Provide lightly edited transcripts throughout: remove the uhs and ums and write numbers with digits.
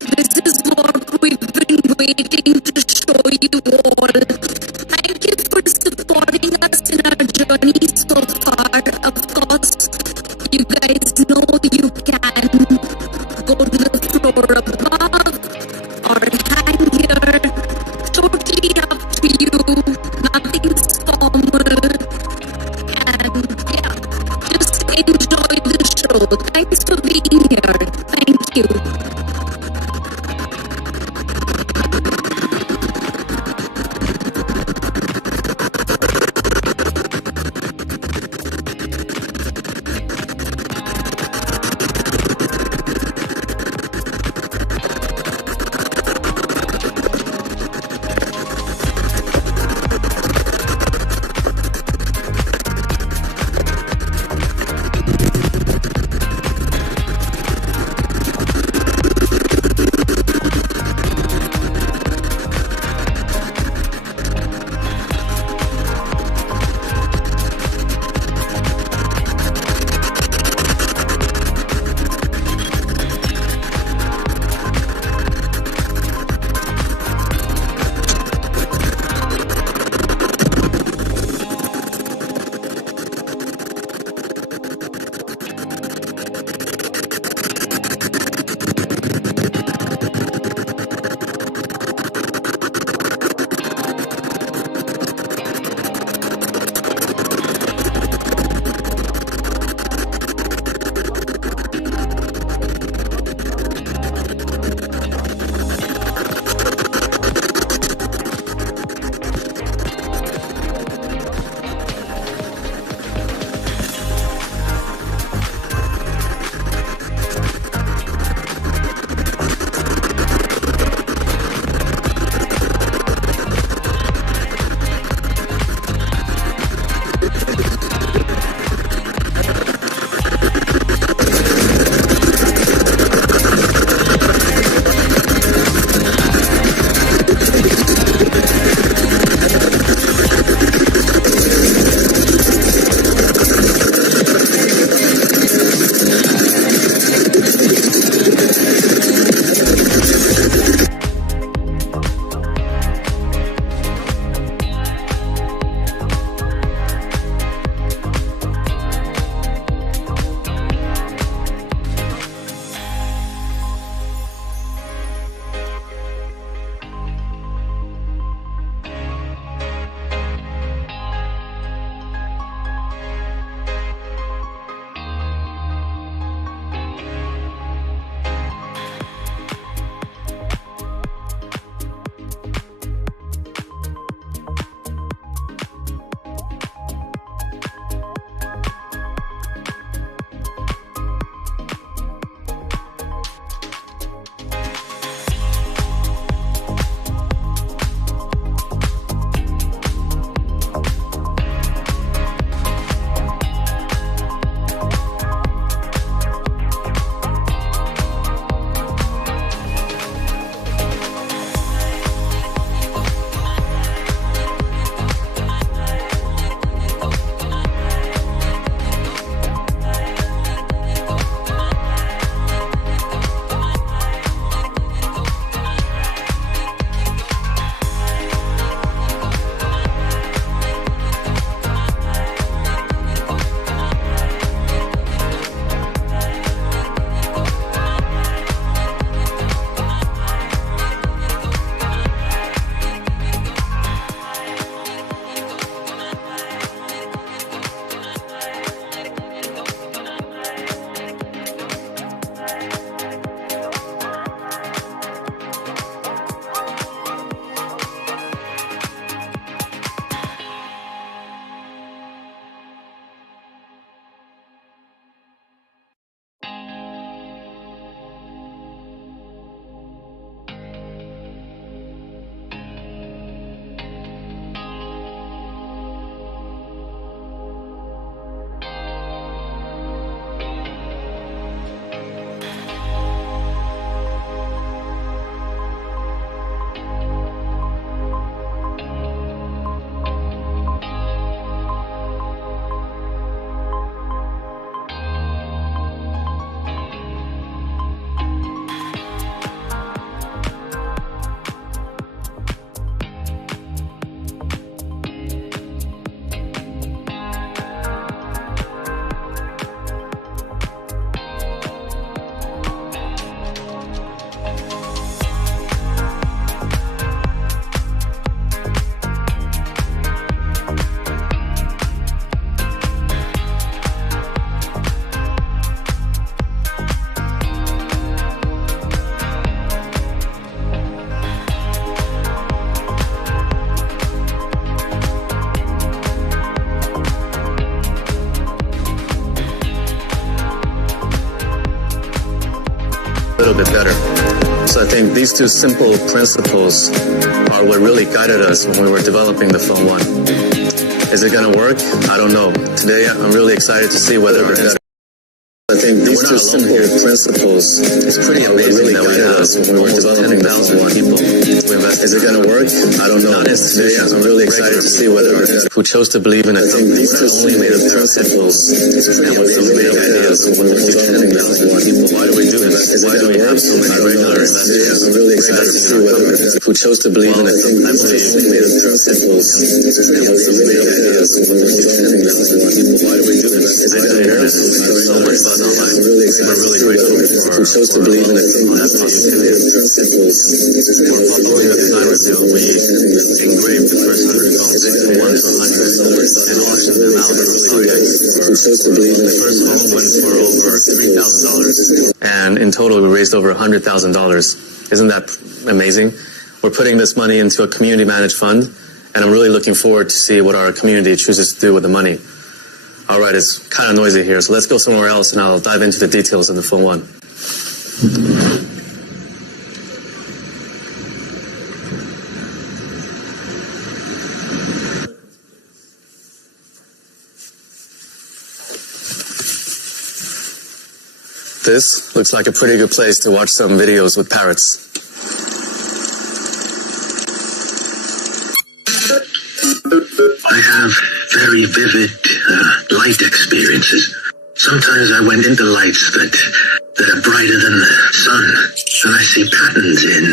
This is what we've been waiting to show you all. Thank you for supporting us in our journey so far. Of course, you guys know you can go to the floor above or hang here. Totally up to you. Nothing's formal. And yeah, just enjoy the show. Thanks for being here. Thank you. think these two simple principles are what really guided us when we were developing the Phone 1. Is it going to work? I don't know. Today, I'm really excited to see whether it is. I think these two simple principles, it's pretty amazing that we had us when we were developing 10,000 people to invest. Is it going to work? I don't know. Today, I'm really excited to see whether who chose to believe in a company that only made a pair of headphones and with some big ideas when we keep 10,000 people. Why do we do this? Why do we have so many regular investors? I'm really excited to see whether who chose to believe in a company that only made a pair of headphones and with some big ideas when we keep 10,000 people. Why do we do this? Is it going to work? So much fun. We're really grateful for who chose to believe in it. We're following the design review. We engraved the first 100 phones from 1 to 100 and auctioned them out for project. The first phone went for over $3,000. And in total, we raised over $100,000. Isn't that amazing? We're putting this money into a community managed fund, and I'm really looking forward to see what our community chooses to do with the money. All right, it's kind of noisy here, so let's go somewhere else and I'll dive into the details of the Phone 1. This looks like a pretty good place to watch some videos with parrots. I have very vivid light experiences. Sometimes I went into lights that are brighter than the sun, and I see patterns in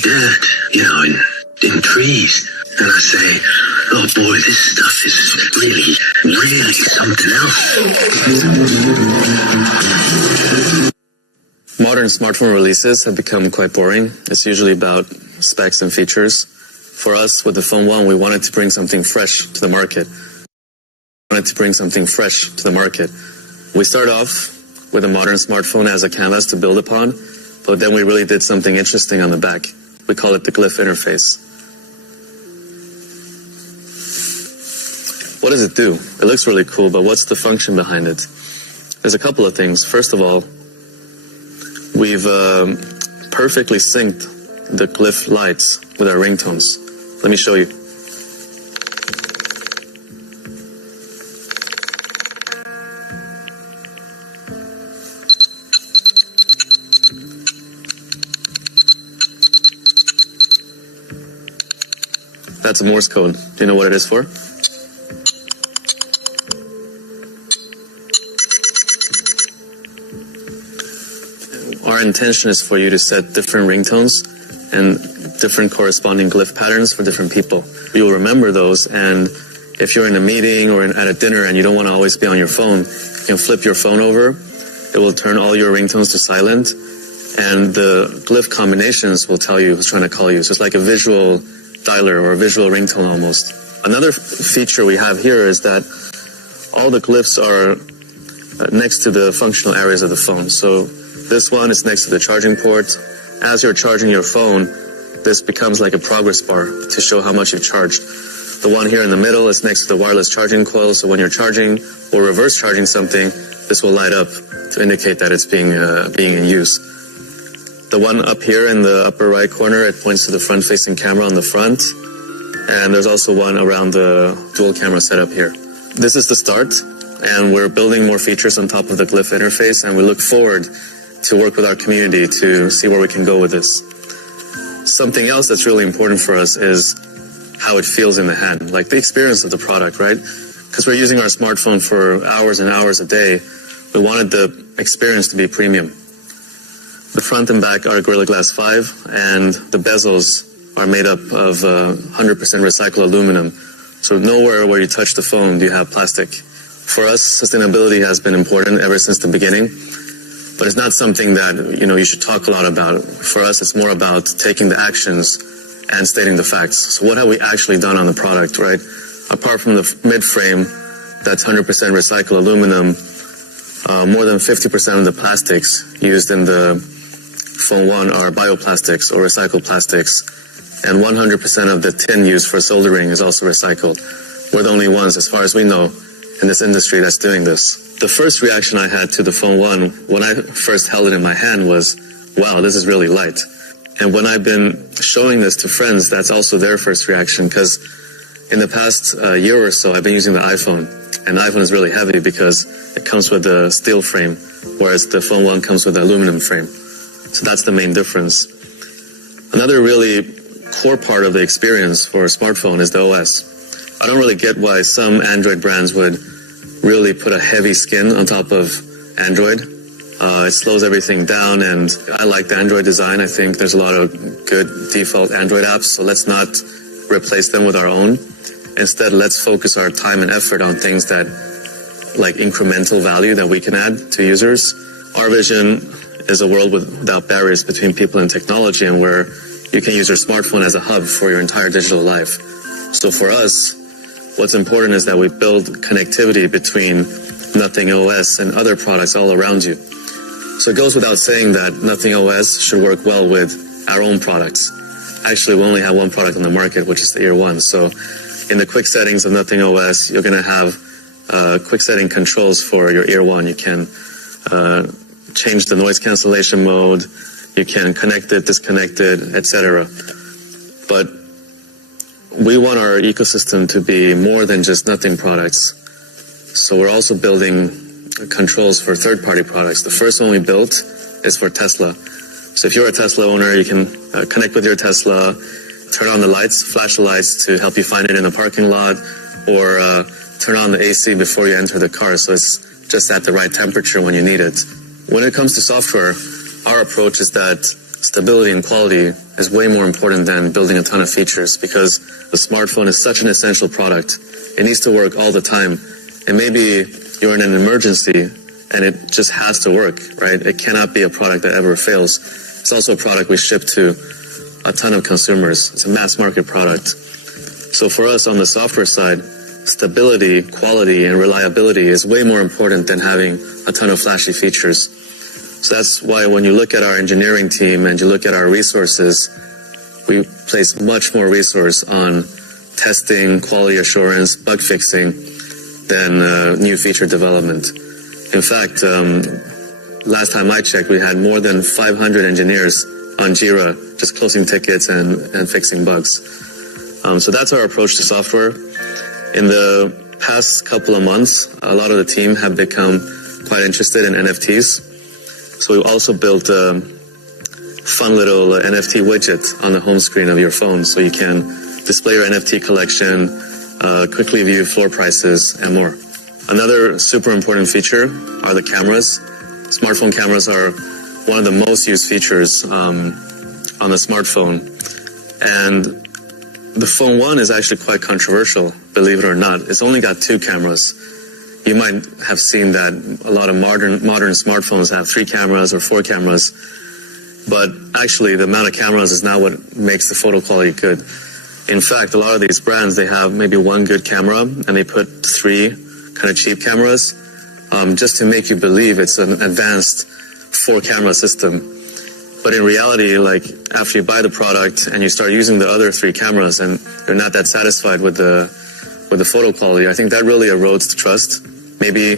dirt, in trees, and I say, oh boy, this stuff is really something else. Modern smartphone releases have become quite boring. It's usually about specs and features. For us, with the Phone 1, we wanted to bring something fresh to the market. We start off with a modern smartphone as a canvas to build upon, but then we really did something interesting on the back. We call it the glyph interface. What does it do? It looks really cool, but what's the function behind it? There's a couple of things. First of all, we've perfectly synced the glyph lights with our ringtones. Let me show you. That's a Morse code. Do you know what it is for? Our intention is for you to set different ringtones and different corresponding glyph patterns for different people. You'll remember those, and if you're in a meeting or at a dinner and you don't want to always be on your phone, you can flip your phone over. It will turn all your ringtones to silent, and the glyph combinations will tell you who's trying to call you. So it's like a visual dialer or a visual ringtone almost. Another feature we have here is that all the glyphs are next to the functional areas of the phone. So this one is next to the charging port. As you're charging your phone, this becomes like a progress bar to show how much you've charged. The one here in the middle is next to the wireless charging coil, so when you're charging or reverse charging something, this will light up to indicate that it's being in use. The one up here in the upper right corner, it points to the front-facing camera on the front, and there's also one around the dual camera setup here. This is the start, and we're building more features on top of the glyph interface, and we look forward to work with our community to see where we can go with this. Something else that's really important for us is how it feels in the hand, like the experience of the product, right? Because we're using our smartphone for hours and hours a day. We wanted the experience to be premium. The front and back are Gorilla Glass 5, and the bezels are made up of 100% recycled aluminum. So nowhere where you touch the phone do you have plastic. For us, sustainability has been important ever since the beginning. But it's not something that, you should talk a lot about. For us, it's more about taking the actions and stating the facts. So what have we actually done on the product, right? Apart from the mid-frame, that's 100% recycled aluminum, more than 50% of the plastics used in the Phone 1 are bioplastics or recycled plastics, and 100% of the tin used for soldering is also recycled. We're the only ones, as far as we know, in this industry that's doing this. The first reaction I had to the Phone 1 when I first held it in my hand was, wow, this is really light. And when I've been showing this to friends, that's also their first reaction, because in the past year or so, I've been using the iPhone, and the iPhone is really heavy because it comes with a steel frame, whereas the Phone 1 comes with an aluminum frame. So that's the main difference. Another really core part of the experience for a smartphone is the OS. I don't really get why some Android brands would really put a heavy skin on top of Android. It slows everything down, and I like the Android design. I think there's a lot of good default Android apps, so let's not replace them with our own. Instead, let's focus our time and effort on things that, like incremental value that we can add to users. Our vision is a world without barriers between people and technology, and where you can use your smartphone as a hub for your entire digital life. So for us, what's important is that we build connectivity between Nothing OS and other products all around you. So it goes without saying that Nothing OS should work well with our own products. Actually, we only have one product on the market, which is the Ear 1. So in the quick settings of Nothing OS, you're going to have quick setting controls for your Ear 1. You can change the noise cancellation mode, you can connect it, disconnect it, etc. But we want our ecosystem to be more than just Nothing products. So we're also building controls for third-party products. The first one we built is for Tesla. So if you're a Tesla owner, you can connect with your Tesla, turn on the lights, flash the lights to help you find it in a parking lot, or turn on the AC before you enter the car so it's just at the right temperature when you need it. When it comes to software, our approach is that stability and quality is way more important than building a ton of features, because the smartphone is such an essential product. It needs to work all the time. And maybe you're in an emergency and it just has to work, right? It cannot be a product that ever fails. It's also a product we ship to a ton of consumers. It's a mass market product. So for us on the software side, stability, quality, and reliability is way more important than having a ton of flashy features. So that's why when you look at our engineering team and you look at our resources, we place much more resource on testing, quality assurance, bug fixing than new feature development. In fact, last time I checked, we had more than 500 engineers on Jira just closing tickets and fixing bugs. So that's our approach to software. In the past couple of months, a lot of the team have become quite interested in NFTs. So we also built a fun little NFT widget on the home screen of your phone, so you can display your NFT collection, quickly view floor prices, and more. Another super important feature are the cameras. Smartphone cameras are one of the most used features on the smartphone. And the Phone 1 is actually quite controversial, believe it or not. It's only got 2 cameras. You might have seen that a lot of modern smartphones have 3 cameras or 4 cameras. But actually, the amount of cameras is not what makes the photo quality good. In fact, a lot of these brands, they have maybe 1 good camera, and they put 3 kind of cheap cameras, just to make you believe it's an advanced 4-camera system. But in reality, like after you buy the product and you start using the other 3 cameras and you're not that satisfied with the photo quality, I think that really erodes the trust. Maybe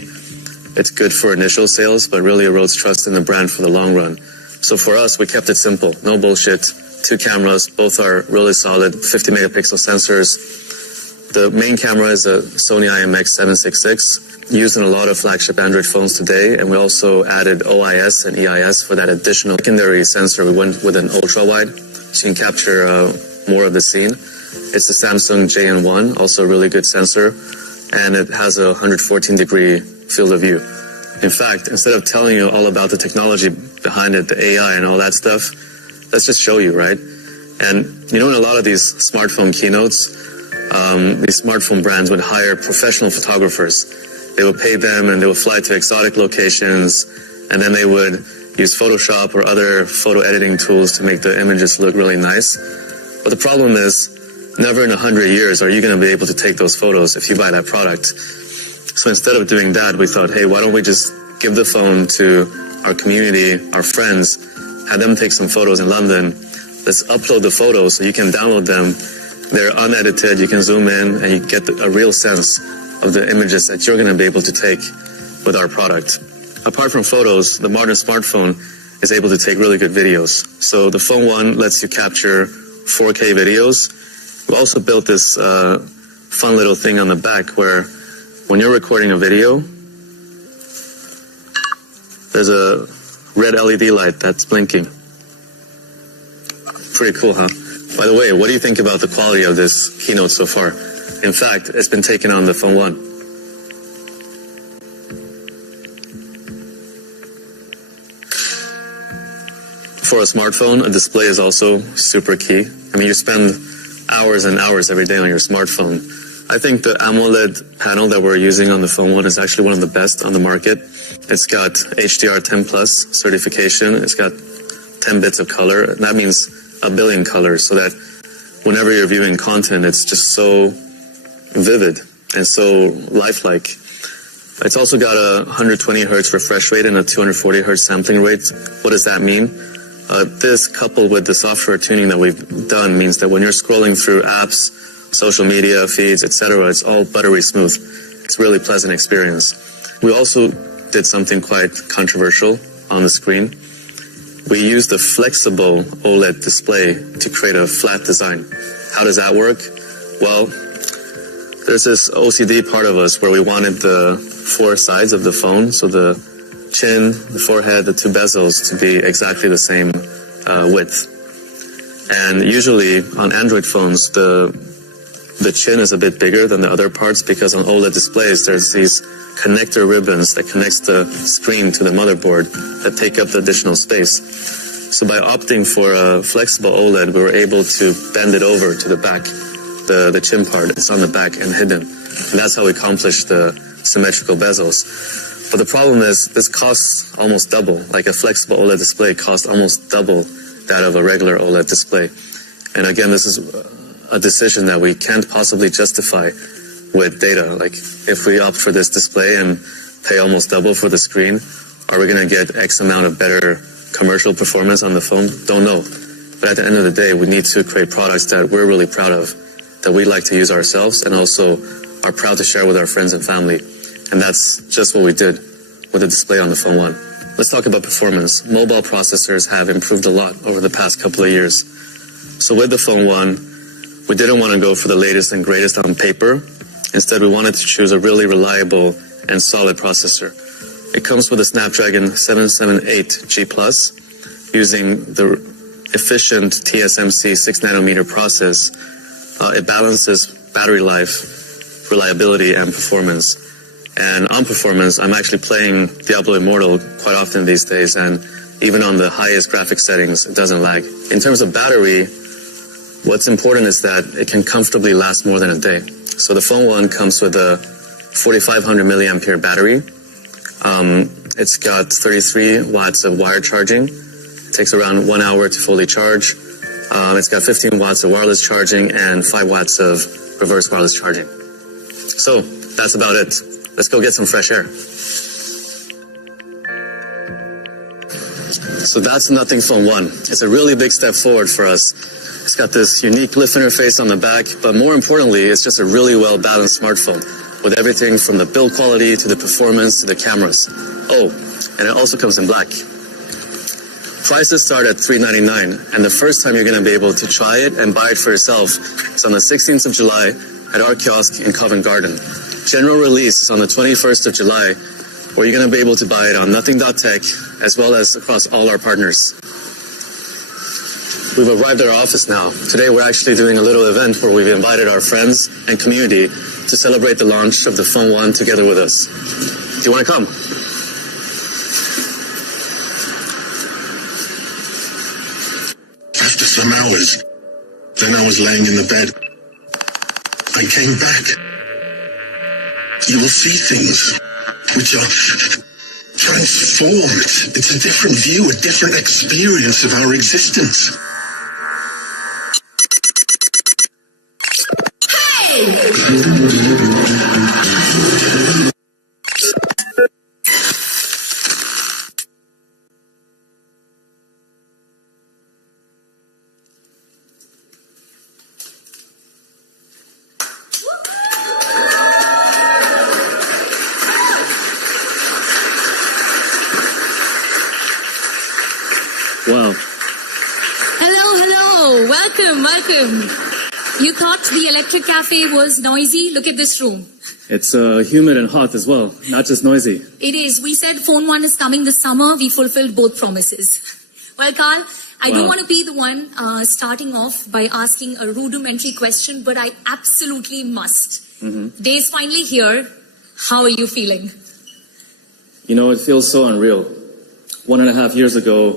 it's good for initial sales, but really erodes trust in the brand for the long run. So for us, we kept it simple, no bullshit. 2 cameras, both are really solid, 50 megapixel sensors. The main camera is a Sony IMX766, used in a lot of flagship Android phones today, and we also added OIS and EIS for that additional secondary sensor. We went with an ultra-wide, so you can capture more of the scene. It's the Samsung JN1, also a really good sensor, and it has a 114-degree field of view. In fact, instead of telling you all about the technology behind it, the AI and all that stuff, let's just show you, right? And you know, in a lot of these smartphone keynotes, these smartphone brands would hire professional photographers. They would pay them and they would fly to exotic locations, and then they would use Photoshop or other photo editing tools to make the images look really nice. But the problem is, never in 100 years are you going to be able to take those photos if you buy that product. So instead of doing that, we thought, hey, why don't we just give the phone to our community, our friends, have them take some photos in London. Let's upload the photos so you can download them. They're unedited, you can zoom in, and you get a real sense of the images that you're going to be able to take with our product. Apart from photos, the modern smartphone is able to take really good videos. So the Phone 1 lets you capture 4K videos. We also built this fun little thing on the back where when you're recording a video, there's a red LED light that's blinking. Pretty cool, huh? By the way, what do you think about the quality of this keynote so far? In fact, it's been taken on the Phone 1. For a smartphone, a display is also super key. I mean, you spend hours and hours every day on your smartphone. I think the AMOLED panel that we're using on the Phone 1 is actually one of the best on the market. It's got HDR10 Plus certification. It's got 10 bits of color. That means a billion colors, so that whenever you're viewing content, it's just so vivid and so lifelike. It's also got a 120 hertz refresh rate and a 240 hertz sampling rate. What does that mean? This, coupled with the software tuning that we've done, means that when you're scrolling through apps, social media feeds, etc., it's all buttery smooth. It's a really pleasant experience. We also did something quite controversial on the screen. We used a flexible OLED display to create a flat design. How does that work? Well, there's this OCD part of us where we wanted the four sides of the phone, so the chin, the forehead, the two bezels, to be exactly the same width. And usually on Android phones, the chin is a bit bigger than the other parts because on OLED displays, there's these connector ribbons that connects the screen to the motherboard that take up the additional space. So by opting for a flexible OLED, we were able to bend it over to the back, the chin part. It's on the back and hidden. And that's how we accomplished the symmetrical bezels. But the problem is this costs almost double. Like a flexible OLED display costs almost double that of a regular OLED display. And again, this is a decision that we can't possibly justify with data. Like if we opt for this display and pay almost double for the screen, are we going to get X amount of better commercial performance on the phone? Don't know. But at the end of the day, we need to create products that we're really proud of, that we like to use ourselves and also are proud to share with our friends and family. And that's just what we did with the display on the Phone 1. Let's talk about performance. Mobile processors have improved a lot over the past couple of years. So with the Phone 1, we didn't want to go for the latest and greatest on paper. Instead, we wanted to choose a really reliable and solid processor. It comes with a Snapdragon 778G Plus using the efficient TSMC 6nm process. It balances battery life, reliability, and performance. And on performance, I'm actually playing Diablo Immortal quite often these days, and even on the highest graphic settings, it doesn't lag. In terms of battery, what's important is that it can comfortably last more than a day. So the Phone 1 comes with a 4,500 milliampere battery. It's got 33 watts of wire charging. It takes around 1 hour to fully charge. It's got 15 watts of wireless charging and 5 watts of reverse wireless charging. So that's about it. Let's go get some fresh air. So that's Nothing Phone 1. It's a really big step forward for us. It's got this unique lift interface on the back, but more importantly, it's just a really well-balanced smartphone with everything from the build quality to the performance to the cameras. Oh, and it also comes in black. Prices start at $399, and the first time you're going to be able to try it and buy it for yourself is on the 16th of July at our kiosk in Covent Garden. General release is on the 21st of July, where you're going to be able to buy it on Nothing.tech, as well as across all our partners. We've arrived at our office now. Today we're actually doing a little event where we've invited our friends and community to celebrate the launch of the Phone 1 together with us. Do you want to come? After some hours, then I was laying in the bed. I came back. You will see things which are transformed. It's a different view, a different experience of our existence. Oh, welcome, welcome. You thought the electric cafe was noisy? Look at this room. It's humid and hot as well, not just noisy. It is. We said Phone 1 is coming this summer. We fulfilled both promises. Well, Carl, I don't want to be the one starting off by asking a rudimentary question, but I absolutely must. Day's finally here. How are you feeling? You know, it feels so unreal. 1.5 years ago,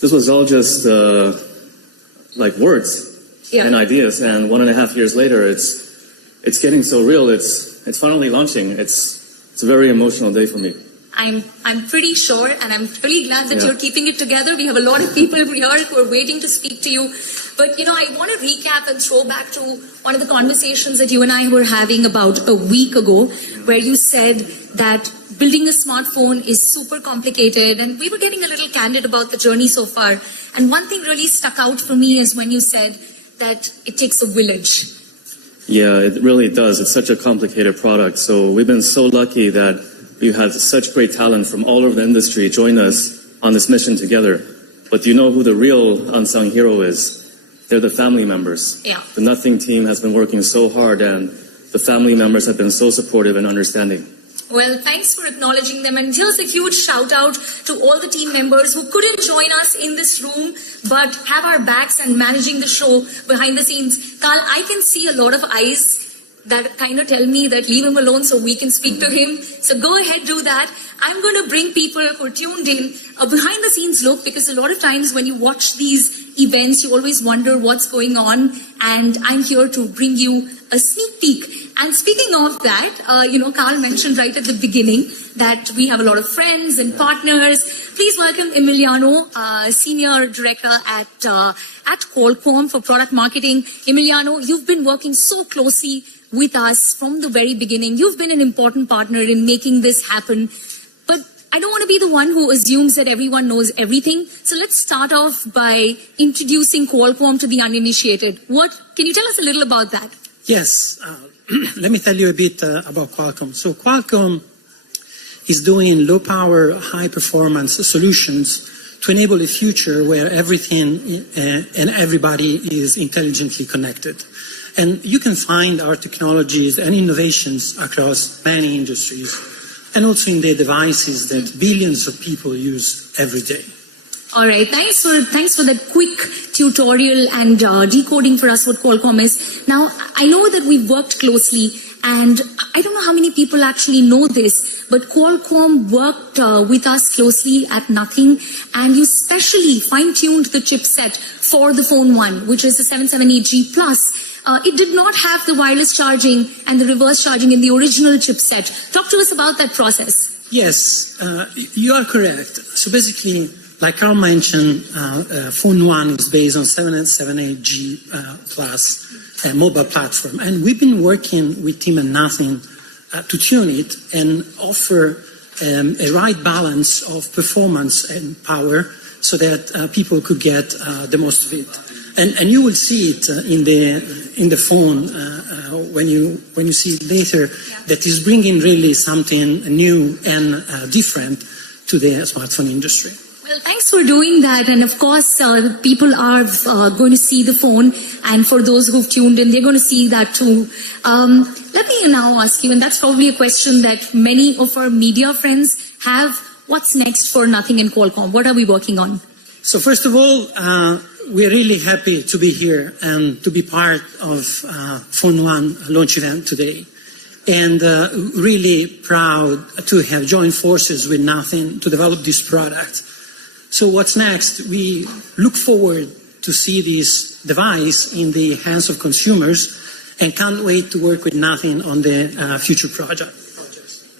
this was all just like words and ideas, and 1.5 years later, it's getting so real. It's finally launching. It's a very emotional day for me. I'm pretty sure, and I'm really glad that you're keeping it together. We have a lot of people here who are waiting to speak to you. But, you know, I want to recap and throw back to one of the conversations that you and I were having about a week ago, where you said that building a smartphone is super complicated, and we were getting a little candid about the journey so far. And one thing really stuck out for me is when you said that it takes a village. Yeah, it really does. It's such a complicated product. So we've been so lucky that we've had such great talent from all over the industry join us on this mission together. But do you know who the real unsung hero is? They're the family members. Yeah. The Nothing team has been working so hard, and the family members have been so supportive and understanding. Well, thanks for acknowledging them. And here's a huge shout out to all the team members who couldn't join us in this room, but have our backs and managing the show behind the scenes. Carl, I can see a lot of eyes that kind of tell me that leave him alone so we can speak to him. So go ahead, do that. I'm going to bring people who are tuned in a behind the scenes look, because a lot of times when you watch these events, you always wonder what's going on. And I'm here to bring you a sneak peek. And speaking of that, you know, Carl mentioned right at the beginning that we have a lot of friends and partners. Please welcome Emiliano, Senior Director at Qualcomm for Product Marketing. Emiliano, you've been working so closely with us from the very beginning. You've been an important partner in making this happen. But I don't want to be the one who assumes that everyone knows everything. So let's start off by introducing Qualcomm to the uninitiated. Can you tell us a little about that? Yes. Let me tell you a bit about Qualcomm. So Qualcomm is doing low-power, high-performance solutions to enable a future where everything and everybody is intelligently connected. And you can find our technologies and innovations across many industries, and also in the devices that billions of people use every day. All right, thanks for that quick tutorial and decoding for us what Qualcomm is. Now, I know that we've worked closely, and I don't know how many people actually know this, but Qualcomm worked with us closely at Nothing, and you specially fine-tuned the chipset for the Phone 1, which is the 778G Plus. It did not have the wireless charging and the reverse charging in the original chipset. Talk to us about that process. Yes, you are correct. So basically, like Carl mentioned, Phone 1 is based on 778G Plus mobile platform. And we've been working with Team and Nothing to tune it and offer a right balance of performance and power so that people could get the most of it. And you will see it in the phone when you see it later, that is bringing really something new and different to the smartphone industry. Well, thanks for doing that. And of course, people are going to see the phone. And for those who've tuned in, they're going to see that too. Let me now ask you, and that's probably a question that many of our media friends have. What's next for Nothing and Qualcomm? What are we working on? So first of all, we're really happy to be here and to be part of Phone 1 launch event today. And really proud to have joined forces with Nothing to develop this product. So what's next? We look forward to see this device in the hands of consumers and can't wait to work with Nothing on the future project.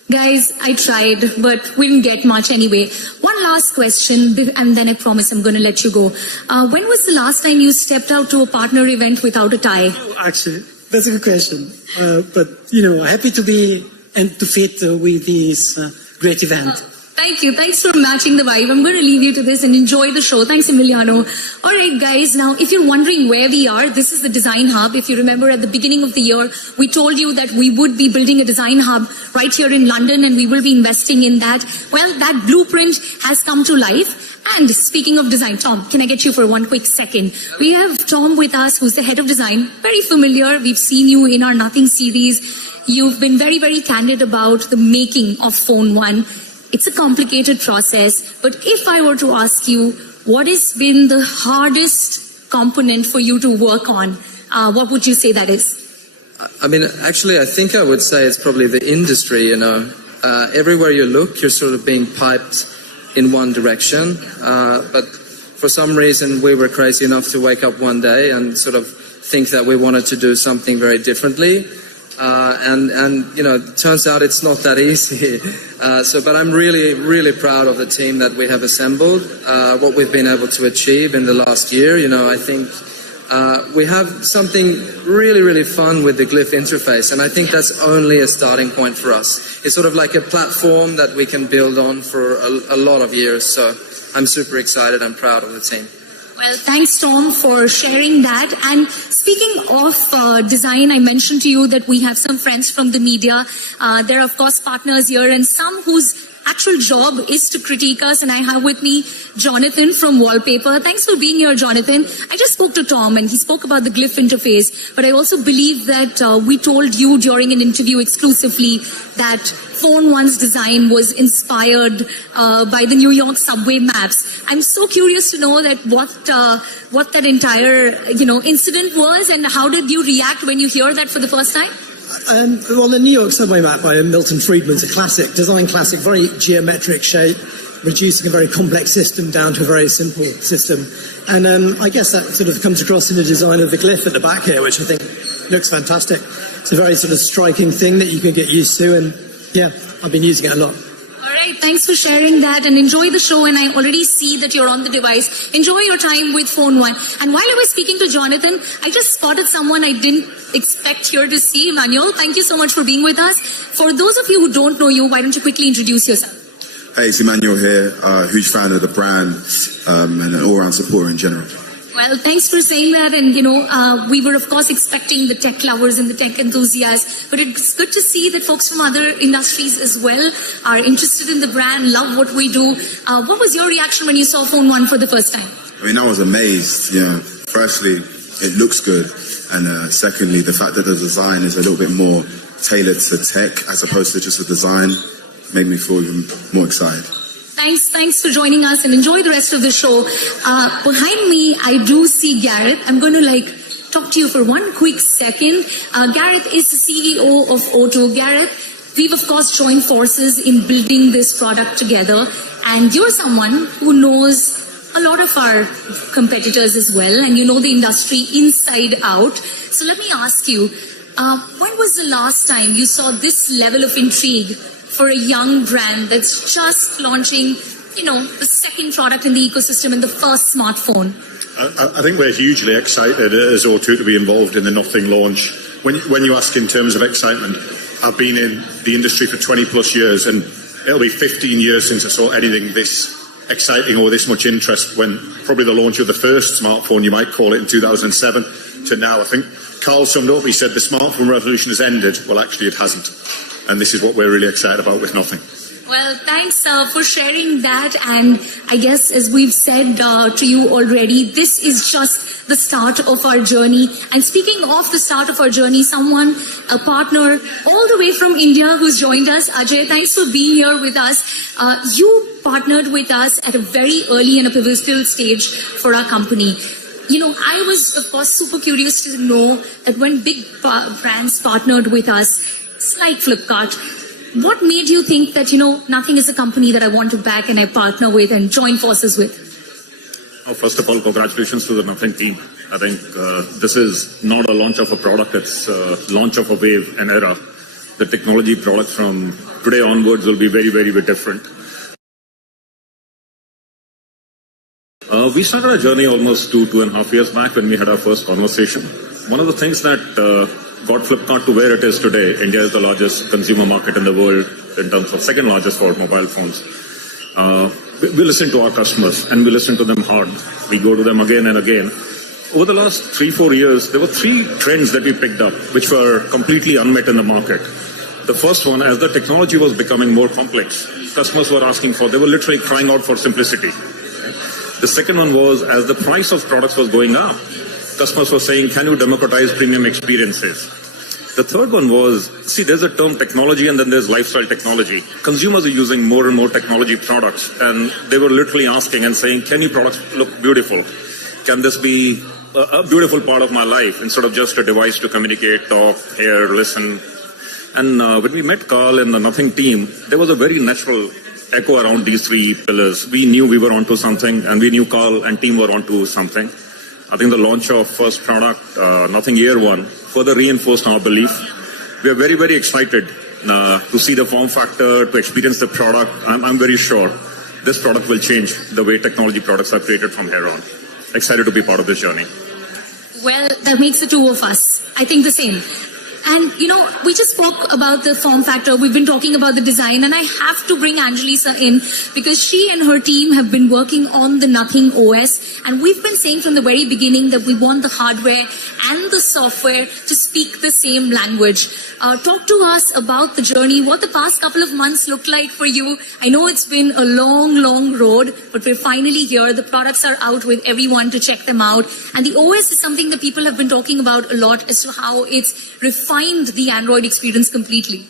Guys, I tried, but we didn't get much anyway. One last question, and then I promise I'm going to let you go. When was the last time you stepped out to a partner event without a tie? Oh, actually, that's a good question. But, you know, happy to be and to fit with this great event. Thank you. Thanks for matching the vibe. I'm going to leave you to this and enjoy the show. Thanks, Emiliano. All right, guys. Now, if you're wondering where we are, this is the Design Hub. If you remember at the beginning of the year, we told you that we would be building a Design Hub right here in London and we will be investing in that. Well, that blueprint has come to life. And speaking of design, Tom, can I get you for one quick second? We have Tom with us, who's the head of design. Very familiar. We've seen you in our Nothing series. You've been very, very candid about the making of Phone 1. It's a complicated process, but if I were to ask you, what has been the hardest component for you to work on? What would you say that is? I mean, actually, I think I would say it's probably the industry, you know. Everywhere you look, you're sort of being piped in one direction. But for some reason, we were crazy enough to wake up one day and sort of think that we wanted to do something very differently. And you know, it turns out it's not that easy. But I'm really, really proud of the team that we have assembled, what we've been able to achieve in the last year. You know, I think we have something really, really fun with the Glyph interface, and I think that's only a starting point for us. It's sort of like a platform that we can build on for a lot of years. So I'm super excited and proud of the team. Well, thanks, Tom, for sharing that. And speaking of design, I mentioned to you that we have some friends from the media. There are, of course, partners here and some whose actual job is to critique us. And I have with me Jonathan from Wallpaper. Thanks for being here, Jonathan. I just spoke to Tom and he spoke about the Glyph interface. But I also believe that we told you during an interview exclusively that Phone 1's design was inspired by the New York subway maps. I'm so curious to know that what that entire incident was, and how did you react when you hear that for the first time? Well, the New York subway map by Milton Friedman's a classic, design classic, very geometric shape, reducing a very complex system down to a very simple system. And I guess that sort of comes across in the design of the glyph at the back here, which I think looks fantastic. It's a very sort of striking thing that you can get used to, and yeah, I've been using it a lot. All right, thanks for sharing that, and enjoy the show. And I already see that you're on the device. Enjoy your time with Phone 1. And while I was speaking to Jonathan, I just spotted someone I didn't expect here to see. Emmanuel, thank you so much for being with us. For those of you who don't know you, why don't you quickly introduce yourself? Hey, it's Emmanuel here, huge fan of the brand and an all-round supporter in general. Well, thanks for saying that. And, we were, of course, expecting the tech lovers and the tech enthusiasts. But it's good to see that folks from other industries as well are interested in the brand, love what we do. What was your reaction when you saw Phone 1 for the first time? I mean, I was amazed. Firstly, it looks good. And secondly, the fact that the design is a little bit more tailored to tech as opposed to just a design made me feel even more excited. Thanks for joining us, and enjoy the rest of the show. Behind me, I do see Gareth. I'm going to talk to you for one quick second. Gareth is the CEO of O2. Gareth, we've of course joined forces in building this product together, and you're someone who knows a lot of our competitors as well, and you know the industry inside out. So let me ask you, when was the last time you saw this level of intrigue for a young brand that's just launching, the second product in the ecosystem and the first smartphone? I think we're hugely excited as O2 to be involved in the Nothing launch. When you ask in terms of excitement, I've been in the industry for 20 plus years, and it'll be 15 years since I saw anything this exciting or this much interest, when probably the launch of the first smartphone, you might call it, in 2007 to now. I think Carl summed up, he said the smartphone revolution has ended. Well, actually it hasn't. And this is what we're really excited about with Nothing. Well, thanks for sharing that. And I guess, as we've said to you already, this is just the start of our journey. And speaking of the start of our journey, a partner all the way from India who's joined us, Ajay, thanks for being here with us. You partnered with us at a very early and a pivotal stage for our company. I was, of course, super curious to know that when big brands partnered with us, it's like Flipkart, what made you think that, Nothing is a company that I want to back and I partner with and join forces with? First of all, congratulations to the Nothing team. I think this is not a launch of a product, it's a launch of a wave, an era. The technology products from today onwards will be very, very, very different. We started our journey almost 2.5 years back when we had our first conversation. One of the things that got Flipkart to where it is today, India is the largest consumer market in the world in terms of second largest for mobile phones. We listen to our customers and we listen to them hard. We go to them again and again. Over the last 3-4 years, there were 3 trends that we picked up which were completely unmet in the market. The first one, as the technology was becoming more complex, customers were asking for, they were literally crying out for simplicity. The second one was, as the price of products was going up, customers were saying, can you democratize premium experiences? The third one was, see, there's a term technology and then there's lifestyle technology. Consumers are using more and more technology products, and they were literally asking and saying, can your products look beautiful? Can this be a beautiful part of my life instead of just a device to communicate, talk, hear, listen? And when we met Carl and the Nothing team, there was a very natural echo around these 3 pillars. We knew we were onto something, and we knew Carl and team were onto something. I think the launch of first product, Nothing Year 1, further reinforced our belief. We are very, very excited to see the form factor, to experience the product. I'm very sure this product will change the way technology products are created from here on. Excited to be part of this journey. Well, that makes the 2 of us. I think the same. And, we just spoke about the form factor. We've been talking about the design, and I have to bring Angelisa in because she and her team have been working on the Nothing OS. And we've been saying from the very beginning that we want the hardware and the software to speak the same language. Talk to us about the journey, what the past couple of months looked like for you. I know it's been a long, long road, but we're finally here. The products are out with everyone to check them out. And the OS is something that people have been talking about a lot as to how it's refined the Android experience completely.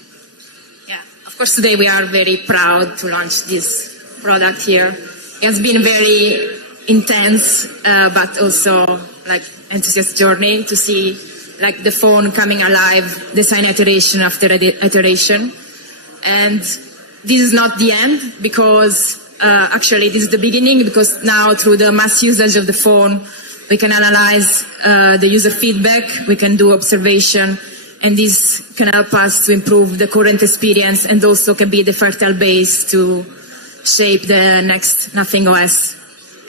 Yeah, of course today we are very proud to launch this product here. It has been very intense, but also enthusiastic journey to see the phone coming alive, design iteration after iteration. And this is not the end because actually this is the beginning, because now through the mass usage of the phone, we can analyze the user feedback, we can do observation, and this can help us to improve the current experience and also can be the fertile base to shape the next Nothing OS.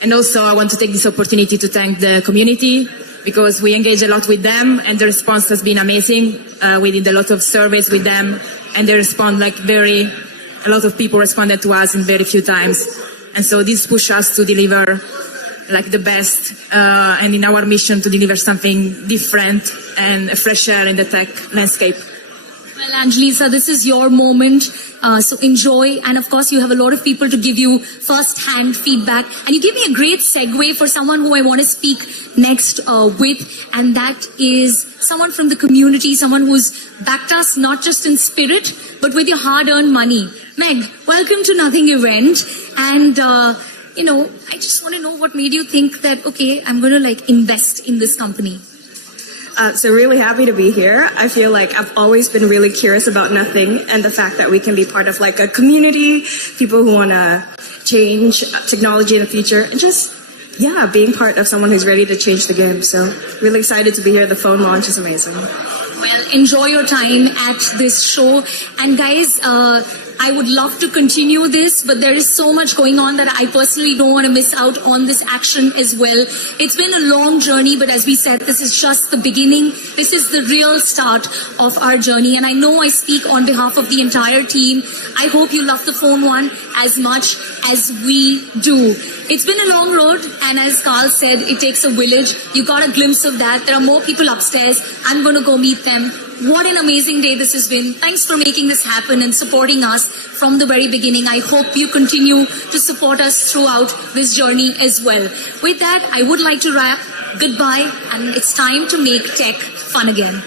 And also I want to take this opportunity to thank the community because we engage a lot with them and the response has been amazing. We did a lot of surveys with them and they respond a lot of people responded to us in very few times. And so this pushes us to deliver the best and in our mission to deliver something different and a fresh air in the tech landscape. Well, Angelisa, this is your moment, so enjoy. And of course, you have a lot of people to give you first-hand feedback. And you give me a great segue for someone who I want to speak next with, and that is someone from the community, someone who's backed us not just in spirit, but with your hard-earned money. Meg, welcome to Nothing event. And, I just want to know what made you think that, okay, I'm going to invest in this company. So really happy to be here. I feel like I've always been really curious about Nothing and the fact that we can be part of a community, people who want to change technology in the future, and just, being part of someone who's ready to change the game. So really excited to be here. The phone launch is amazing. Well, enjoy your time at this show. And guys, I would love to continue this, but there is so much going on that I personally don't want to miss out on this action as well. It's been a long journey, but as we said, this is just the beginning. This is the real start of our journey. And I know I speak on behalf of the entire team. I hope you love the phone one as much as we do. It's been a long road, and as Carl said, it takes a village. You got a glimpse of that. There are more people upstairs. I'm going to go meet them. What an amazing day this has been. Thanks for making this happen and supporting us from the very beginning. I hope you continue to support us throughout this journey as well. With that, I would like to wrap. Goodbye, and it's time to make tech fun again.